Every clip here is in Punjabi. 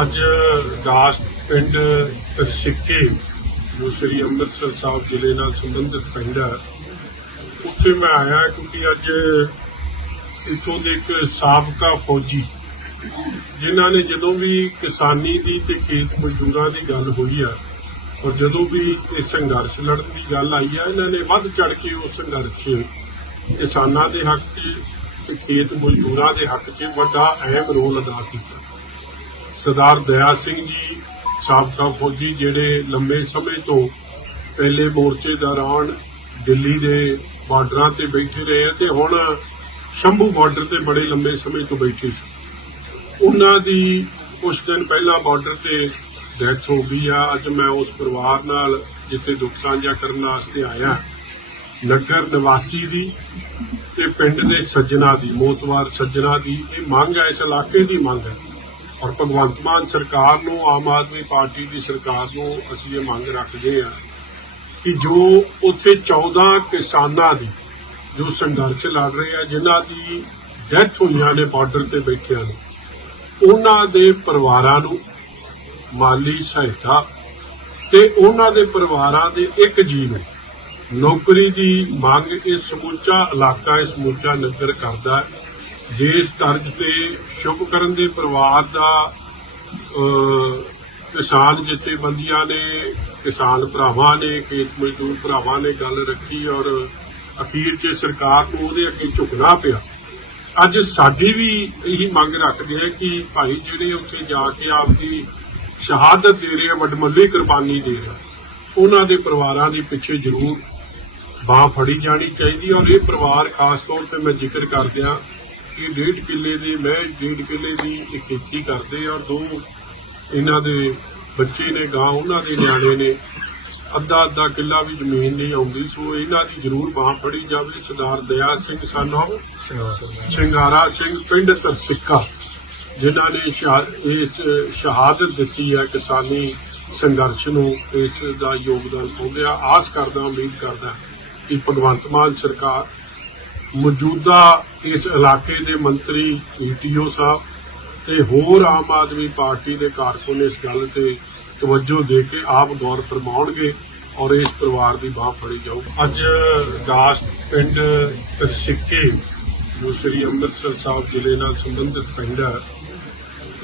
ਅੱਜ ਦਾਸ ਪਿੰਡ ਸਿੱਕੇ ਜੋ ਸ੍ਰੀ ਅੰਮ੍ਰਿਤਸਰ ਸਾਹਿਬ ਜ਼ਿਲ੍ਹੇ ਨਾਲ ਸੰਬੰਧਿਤ ਪਿੰਡ ਹੈ, ਉੱਥੇ ਮੈਂ ਆਇਆ ਕਿਉਂਕਿ ਅੱਜ ਇੱਥੋਂ ਦੇ ਇੱਕ ਸਾਬਕਾ ਫੌਜੀ, ਜਿਨ੍ਹਾਂ ਨੇ ਜਦੋਂ ਵੀ ਕਿਸਾਨੀ ਦੀ ਤੇ ਖੇਤ ਮਜ਼ਦੂਰਾਂ ਦੀ ਗੱਲ ਹੋਈ ਆ ਔਰ ਜਦੋਂ ਵੀ ਇਹ ਸੰਘਰਸ਼ ਲੜਨ ਦੀ ਗੱਲ ਆਈ ਆ ਇਹਨਾਂ ਨੇ ਵੱਧ ਚੜ ਕੇ ਉਸ ਸੰਘਰਸ਼ 'ਚ ਕਿਸਾਨਾਂ ਦੇ ਹੱਕ 'ਚ ਤੇ ਖੇਤ ਮਜ਼ਦੂਰਾਂ ਦੇ ਹੱਕ 'ਚ ਵੱਡਾ ਅਹਿਮ ਰੋਲ ਅਦਾ ਕੀਤਾ। ਸਰਦਾਰ ਦਇਆ ਸਿੰਘ ਜੀ, ਸਾਬਕਾ ਫੌਜੀ ਜਿਹੜੇ ਲੰਮੇ ਸਮੇਂ ਤੋਂ ਪਹਿਲੇ ਮੋਰਚੇ ਦੌਰਾਨ ਦਿੱਲੀ ਦੇ ਬਾਰਡਰਾਂ ਤੇ ਬੈਠੇ ਰਹੇ ਆ ਤੇ ਹੁਣ ਸ਼ੰਭੂ ਬਾਰਡਰ ਤੇ ਬੜੇ ਲੰਬੇ ਸਮੇਂ ਤੋਂ ਬੈਠੇ ਸੀ। ਉਹਨਾਂ ਦੀ ਕੁਝ ਦਿਨ ਪਹਿਲਾਂ ਬਾਰਡਰ ਤੇ ਡੈਥ ਹੋ ਗਈ ਆ। ਅੱਜ ਮੈਂ ਉਸ ਪਰਿਵਾਰ ਨਾਲ ਜਿੱਥੇ ਦੁੱਖ ਸਾਂਝਾ ਕਰਨ ਵਾਸਤੇ ਆਇਆ, ਨਗਰ ਨਿਵਾਸੀ ਦੀ ਤੇ ਪਿੰਡ ਦੇ ਸੱਜਣਾ ਦੀ, ਮੋਤਵਾਰ ਸੱਜਣਾ ਦੀ ਇਹ ਮੰਗ ਹੈ ਇਸ ਇਲਾਕੇ ਦੀ ਮੰਗ ਹੈ ਔਰ ਭਗਵੰਤ ਮਾਨ ਸਰਕਾਰ ਨੂੰ, ਆਮ ਆਦਮੀ ਪਾਰਟੀ ਦੀ ਸਰਕਾਰ ਨੂੰ ਅਸੀਂ ਇਹ ਮੰਗ ਰੱਖਦੇ ਹਾਂ ਕਿ ਜੋ ਉੱਥੇ 14 ਕਿਸਾਨਾਂ ਦੀ, ਜੋ ਸੰਘਰਸ਼ ਲੜ ਰਹੇ ਆ, ਜਿਨ੍ਹਾਂ ਦੀ ਡੈਥ ਹੋਈਆਂ ਨੇ ਬਾਰਡਰ ਤੇ ਬੈਠਿਆਂ ਨੂੰ, ਉਹਨਾਂ ਦੇ ਪਰਿਵਾਰਾਂ ਨੂੰ ਮਾਲੀ ਸਹਾਇਤਾ ਤੇ ਉਹਨਾਂ ਦੇ ਪਰਿਵਾਰਾਂ ਦੇ ਇੱਕ ਜੀ ਨੂੰ ਨੌਕਰੀ ਦੀ ਮੰਗ ਇਹ ਸਮੁੱਚਾ ਇਲਾਕਾ ਇਹ ਸਮੁੱਚਾ ਨਗਰ ਕਰਦਾ ਹੈ। ਜਿਸ ਤਰਜ ਤੇ ਸ਼ੁਭ ਕਰਨ ਦੇ ਪਰਿਵਾਰ ਦਾ ਕਿਸਾਨ ਜਥੇਬੰਦੀਆਂ ਨੇ, ਕਿਸਾਨ ਭਰਾਵਾਂ ਨੇ, ਖੇਤ ਮਜ਼ਦੂਰ ਭਰਾਵਾਂ ਨੇ ਗੱਲ ਰੱਖੀ ਔਰ ਅਖੀਰ 'ਚ ਸਰਕਾਰ ਨੂੰ ਉਹਦੇ ਅੱਗੇ ਝੁਕਣਾ ਪਿਆ। ਅੱਜ ਸਾਡੀ ਵੀ ਇਹੀ ਮੰਗ ਰੱਖਦੇ ਹੈ ਕਿ ਭਾਈ ਜਿਹੜੇ ਉੱਥੇ ਜਾ ਕੇ ਆਪਦੀ ਸ਼ਹਾਦਤ ਦੇ ਰਹੇ ਆ, ਵੱਡਮੱਲੀ ਕੁਰਬਾਨੀ ਦੇ ਰਹੇ ਉਹਨਾਂ ਦੇ ਪਰਿਵਾਰਾਂ ਦੇ ਪਿੱਛੇ ਜ਼ਰੂਰ ਬਾਹ ਫੜੀ ਜਾਣੀ ਚਾਹੀਦੀ ਔਰ ਇਹ ਪਰਿਵਾਰ ਖਾਸ ਤੌਰ ਤੇ ਮੈਂ ਜ਼ਿਕਰ ਕਰਦਿਆਂ ਕਿ ਡੇਢ ਕਿੱਲੇ ਦੇ, ਮੈਂ ਡੇਢ ਕਿੱਲੇ ਦੀ ਇਹ ਖੇਤੀ ਕਰਦੇ ਆ ਔਰ ਦੋ ਇਹਨਾਂ ਦੇ ਬੱਚੇ ਨੇ, ਗਾਂ ਉਹਨਾਂ ਦੇ ਨਿਆਣੇ ਨੇ। ਅੱਧਾ ਅੱਧਾ ਕਿੱਲਾ ਵੀ ਜ਼ਮੀਨ ਨਹੀਂ ਆਉਂਦੀ, ਸੋ ਇਹਨਾਂ ਦੀ ਜ਼ਰੂਰ ਬਾਹ ਫੜੀ ਜਾਵੇ। ਸਰਦਾਰ ਦਇਆ ਸਿੰਘ ਸਾਨੂੰ, ਸ਼ਿੰਗਾਰਾ ਸਿੰਘ ਪਿੰਡ ਤਰਸਿੱਕਾ, ਜਿਨ੍ਹਾਂ ਨੇ ਸ਼ਹਾ- ਇਸ ਸ਼ਹਾਦਤ ਦਿੱਤੀ ਹੈ ਕਿਸਾਨੀ ਸੰਘਰਸ਼ ਨੂੰ, ਇਸ ਦਾ ਯੋਗਦਾਨ ਪਾਉਂਦਿਆ ਆਸ ਕਰਦਾ, ਉਮੀਦ ਕਰਦਾ ਕਿ ਭਗਵੰਤ ਮਾਨ ਸਰਕਾਰ ਮੌਜੂਦਾ ਇਸ ਇਲਾਕੇ ਦੇ ਮੰਤਰੀ ਈਟੀਓ ਸਾਹਿਬ ਤੇ ਹੋਰ ਆਮ ਆਦਮੀ ਪਾਰਟੀ ਦੇ ਕਾਰਕੁਨ ਇਸ ਗੱਲ ਤੇ ਤਵੱਜੋ ਦੇ ਕੇ ਆਪ ਗੌਰ ਫਰਮਾਉਣਗੇ ਔਰ ਇਸ ਪਰਿਵਾਰ ਦੀ ਬਾਹ ਫੜੀ ਜਾਊ ਅੱਜ ਦਾਸ ਪਿੰਡ ਸਿੱਕੇ ਜੋ ਸ੍ਰੀ ਅੰਮ੍ਰਿਤਸਰ ਸਾਹਿਬ ਜ਼ਿਲ੍ਹੇ ਨਾਲ ਸੰਬੰਧਿਤ ਪਿੰਡ ਹੈ,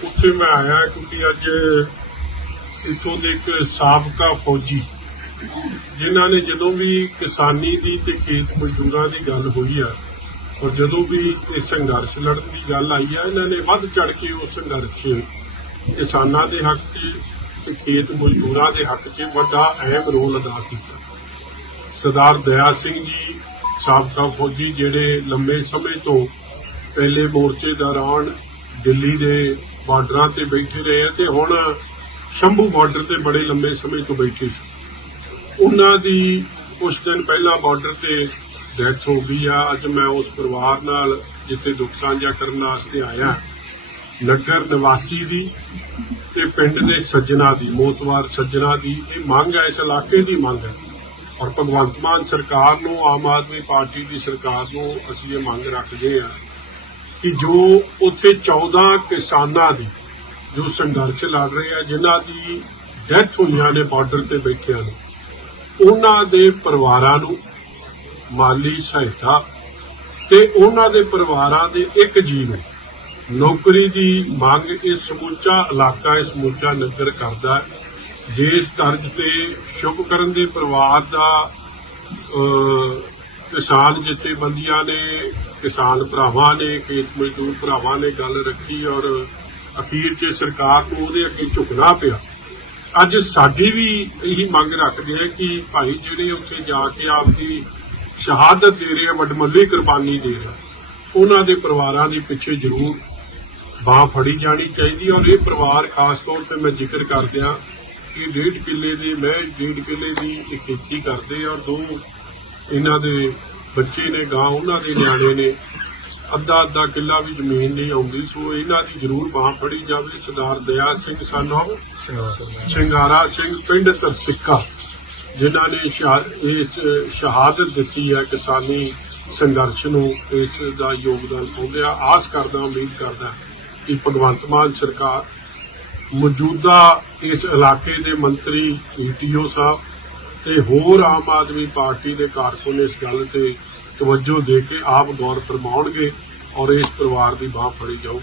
ਉੱਥੇ ਮੈਂ ਆਇਆ ਕਿਉਂਕਿ ਅੱਜ ਇੱਥੋਂ ਦੇ ਇੱਕ ਸਾਬਕਾ ਫੌਜੀ ਜਿਨ੍ਹਾਂ ਨੇ ਜਦੋਂ ਵੀ ਕਿਸਾਨੀ ਦੀ ਤੇ ਖੇਤ ਮਜ਼ਦੂਰਾਂ ਦੀ ਗੱਲ ਹੋਈ ਆ, ਔਰ ਜਦੋਂ ਵੀ ਇਹ ਸੰਘਰਸ਼ ਲੜਨ ਦੀ ਗੱਲ ਆਈ ਆ, ਇਹਨਾਂ ਨੇ ਵੱਧ ਚੜ ਕੇ ਉਸ ਸੰਘਰਸ਼ ਕਿਸਾਨਾਂ ਦੇ ਹੱਕ 'ਚ ਤੇ ਖੇਤ ਮਜ਼ਦੂਰਾਂ ਦੇ ਹੱਕ 'ਚ ਵੱਡਾ ਅਹਿਮ ਰੋਲ ਅਦਾ ਕੀਤਾ। ਸਰਦਾਰ ਦਇਆ ਸਿੰਘ ਜੀ, ਸਾਬਕਾ ਫੌਜੀ ਜਿਹੜੇ ਲੰਮੇ ਸਮੇਂ ਤੋਂ ਪਹਿਲੇ ਮੋਰਚੇ ਦੌਰਾਨ ਦਿੱਲੀ ਦੇ ਬਾਰਡਰਾਂ ਤੇ ਬੈਠੇ ਰਹੇ ਆ, ਤੇ ਹੁਣ ਸ਼ੰਭੂ ਬਾਰਡਰ ਤੇ ਬੜੇ ਲੰਬੇ ਸਮੇਂ ਤੋਂ ਬੈਠੇ ਸੀ। ਉਹਨਾਂ ਦੀ ਕੁਝ ਦਿਨ ਪਹਿਲਾਂ ਬਾਰਡਰ ਤੇ ਡੈਥ ਹੋ ਗਈ ਆ। ਅੱਜ ਮੈਂ ਉਸ ਪਰਿਵਾਰ ਨਾਲ ਜਿੱਥੇ ਦੁੱਖ ਸਾਂਝਾ ਕਰਨ ਵਾਸਤੇ ਆਇਆ, ਨਗਰ ਨਿਵਾਸੀ ਦੀ ਤੇ ਪਿੰਡ ਦੇ ਸੱਜਣਾ ਦੀ, ਮੋਤਵਾਰ ਸੱਜਣਾ ਦੀ, ਇਹ ਮੰਗ ਹੈ ਇਸ ਇਲਾਕੇ ਦੀ ਮੰਗ ਹੈ ਔਰ ਭਗਵੰਤ ਮਾਨ ਸਰਕਾਰ ਨੂੰ, ਆਮ ਆਦਮੀ ਪਾਰਟੀ ਦੀ ਸਰਕਾਰ ਨੂੰ ਅਸੀਂ ਇਹ ਮੰਗ ਰੱਖਦੇ ਹਾਂ ਕਿ ਜੋ ਉੱਥੇ 14 ਕਿਸਾਨਾਂ ਦੀ, ਜੋ ਸੰਘਰਸ਼ ਲੜ ਰਹੇ ਆ, ਜਿਨ੍ਹਾਂ ਦੀ ਡੈਥ ਹੋਈਆਂ ਨੇ ਬਾਰਡਰ ਤੇ ਬੈਠਿਆਂ ਨੂੰ ਉਹਨਾਂ ਦੇ ਪਰਿਵਾਰਾਂ ਨੂੰ ਮਾਲੀ ਸਹਾਇਤਾ ਤੇ ਉਹਨਾਂ ਦੇ ਪਰਿਵਾਰਾਂ ਦੇ ਇੱਕ ਜੀਵ ਨੌਕਰੀ ਦੀ ਮੰਗ ਇਹ ਸਮੁੱਚਾ ਇਲਾਕਾ ਇਹ ਸਮੁੱਚਾ ਨਗਰ ਕਰਦਾ ਜਿਸ ਤਰਜ ਤੇ ਸ਼ੁਭਕਰਨ ਦੇ ਪਰਿਵਾਰ ਦਾ ਕਿਸਾਨ ਜਥੇਬੰਦੀਆਂ ਨੇ, ਕਿਸਾਨ ਭਰਾਵਾਂ ਨੇ, ਖੇਤ ਮਜ਼ਦੂਰ ਭਰਾਵਾਂ ਨੇ ਗੱਲ ਰੱਖੀ ਔਰ ਅਖੀਰ 'ਚ ਸਰਕਾਰ ਨੂੰ ਉਹਦੇ ਅੱਗੇ ਝੁਕਣਾ ਪਿਆ। ਅੱਜ ਸਾਡੀ ਵੀ ਇਹੀ ਮੰਗ ਰੱਖਦੇ ਆ ਕਿ ਭਾਈ ਜਿਹੜੇ ਉੱਥੇ ਜਾ ਕੇ ਆਪਦੀ ਸ਼ਹਾਦਤ ਦੇ ਰਹੇ ਆ, ਵੱਡਮੱਲੀ ਕੁਰਬਾਨੀ ਦੇ ਰਹੇ ਉਹਨਾਂ ਦੇ ਪਰਿਵਾਰਾਂ ਦੇ ਪਿੱਛੇ ਜ਼ਰੂਰ ਬਾਹ ਫੜੀ ਜਾਣੀ ਚਾਹੀਦੀ ਔਰ ਇਹ ਪਰਿਵਾਰ ਖਾਸ ਤੌਰ ਤੇ ਮੈਂ ਜ਼ਿਕਰ ਕਰਦਿਆਂ ਕਿ ਡੇਢ ਕਿੱਲੇ ਦੀ, ਮੈਂ ਡੇਢ ਕਿੱਲੇ ਦੀ ਇਹ ਖੇਤੀ ਕਰਦੇ ਆ ਔਰ ਦੋ ਇਹਨਾਂ ਦੇ ਬੱਚੇ ਨੇ, ਗਾਂ ਉਹਨਾਂ ਦੇ ਨਿਆਣੇ ਨੇ। ਅੱਧਾ ਅੱਧਾ ਕਿੱਲਾ ਵੀ ਜ਼ਮੀਨ ਨਹੀਂ ਆਉਂਦੀ, ਸੋ ਇਹਨਾਂ ਦੀ ਜ਼ਰੂਰ ਬਾਹ ਫੜੀ ਜਾਵੇ। ਸਰਦਾਰ ਦਇਆ ਸਿੰਘ ਸਾਨੂੰ, ਸ਼ਿੰਗਾਰਾ ਸਿੰਘ ਪਿੰਡ ਤਰਸਿੱਕਾ, ਜਿਨ੍ਹਾਂ ਨੇ ਸ਼ਹਾ- ਇਸ ਸ਼ਹਾਦਤ ਦਿੱਤੀ ਹੈ ਕਿਸਾਨੀ ਸੰਘਰਸ਼ ਨੂੰ, ਇਸ ਦਾ ਯੋਗਦਾਨ ਪਾਉਂਦਿਆ ਆਸ ਕਰਦਾ, ਉਮੀਦ ਕਰਦਾ ਕਿ ਭਗਵੰਤ ਮਾਨ ਸਰਕਾਰ ਮੌਜੂਦਾ ਇਸ ਇਲਾਕੇ ਦੇ ਮੰਤਰੀ ਈਟੀਓ ਸਾਹਿਬ ਤੇ ਹੋਰ ਆਮ ਆਦਮੀ ਪਾਰਟੀ ਦੇ ਕਾਰਕੁਨ ਇਸ ਗੱਲ ਤੇ ਤਵੱਜੋ ਦੇ ਕੇ ਆਪ ਗੌਰ ਫਰਮਾਉਣਗੇ ਔਰ ਇਸ ਪਰਿਵਾਰ ਦੀ ਬਾਹ ਫੜੀ ਜਾਊ